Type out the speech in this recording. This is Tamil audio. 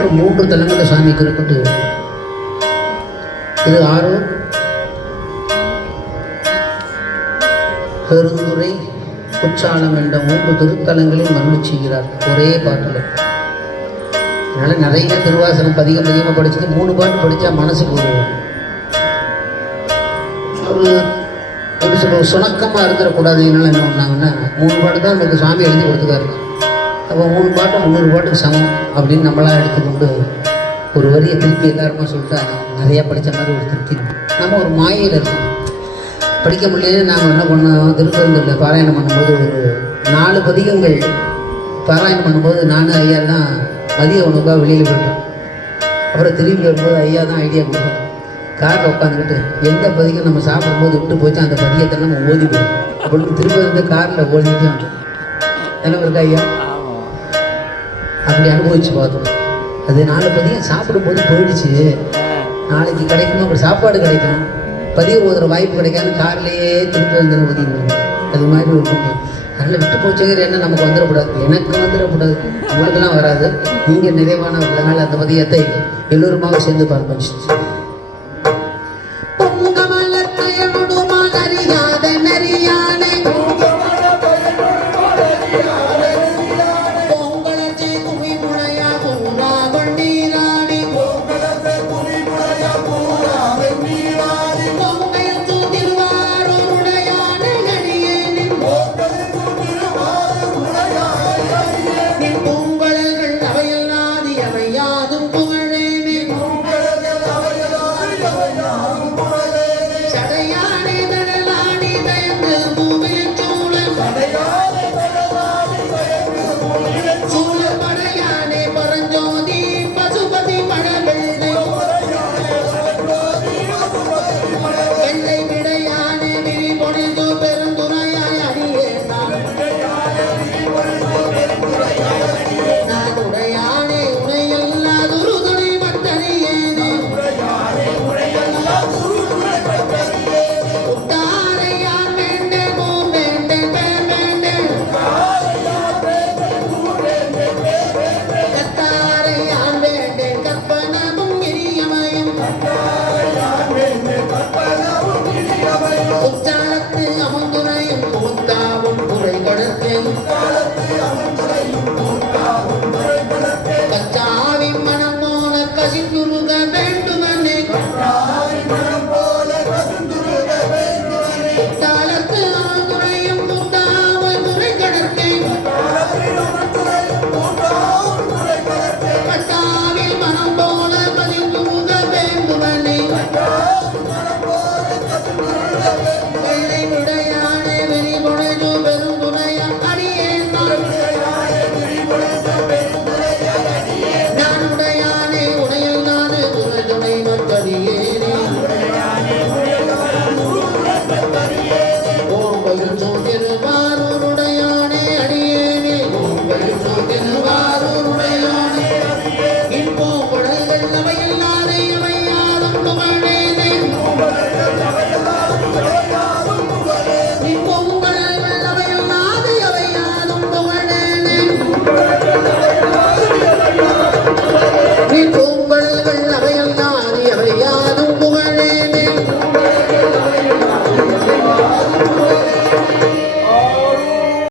போன்ற 3 தலங்களை சாமி குறிப்பிட்டு இது ஆரூர், பெருந்துறை, குற்றாலம் என்ற 3 திருத்தலங்களில் மருளி செய்கிறார் ஒரே பாட்டில். அதனால் நிறைய திருவாசனம் அதிகமாக படிச்சது 3 பாட்டு படித்தா மனசுக்கு ஒரு எப்படி சொல்ல சுணக்கமாக இருந்துடக்கூடாது. என்னால் என்ன பண்ணாங்கன்னா 3 பாட்டு தான் நமக்கு சாமி எழுதி கொடுத்துக்காரு. அப்போ 3 பாட்டு 300 பாட்டுக்கு சமம் அப்படின்னு நம்மளாம் எடுத்துக்கொண்டு ஒரு வரியை திருப்பி எல்லாருமா சொல்லிட்டா நிறையா படித்த மாதிரி ஒரு திருப்தி. நம்ம ஒரு மாயையில் இருக்கோம், படிக்க முடியல. நாங்கள் என்ன பண்ணோம், திருப்பரங்குன்றில் பாராயணம் பண்ணும்போது ஒரு 4 பதிகங்கள் பாராயணம் பண்ணும்போது நானும் ஐயா தான் மதிய உணவுக்காக வெளியில் போயிட்டோம். அப்புறம் திரும்பி வரும்போது ஐயா தான் ஐடியா கொடுத்தோம். காரில் உட்காந்துக்கிட்டு எந்த பதிகம் நம்ம சாப்பிடும்போது விட்டு போச்சு அந்த பதிகத்தை நம்ம ஓதி போயிடும் அப்படின்னு திரும்ப வந்து காரில் ஓதிக்கும். என்ன இருக்கா ஐயா, அப்படி அனுபவிச்சு பார்த்தோம். அது 4 பதிகம் சாப்பிடும்போது போயிடுச்சு. நாளைக்கு கிடைக்குமோ அப்படி சாப்பாடு கிடைக்கும், பதிவு ஓதுற வாய்ப்பு கிடைக்காது, கார்லேயே திரும்ப வந்து ஓதிக்கணும். அது மாதிரி ஒரு பொண்ணு. அதனால் விட்டு போச்சுங்கிற எண்ணம் நமக்கு வந்துடக்கூடாது, எனக்கு வந்துடக்கூடாது, உங்களுக்கெல்லாம் வராது. நீங்கள் நிறைவான உள்ளனால அந்த பதியத்தை எல்லோருமாக சேர்ந்து பார்ப்போம். திருவாரூருடையானே அடியேனே